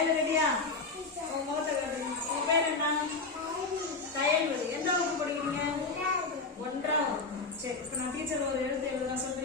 கையில ரெடியா? உங்க முகத்தை காட்டுங்க. உங்க பேர் என்ன? கயல்வழி. எந்த வகுப்பு படிக்கிறீங்க? 1ஆம். சரி, இப்ப நான் டீச்சர் ஒரு எழுத்து எழுத சொல்றேன்.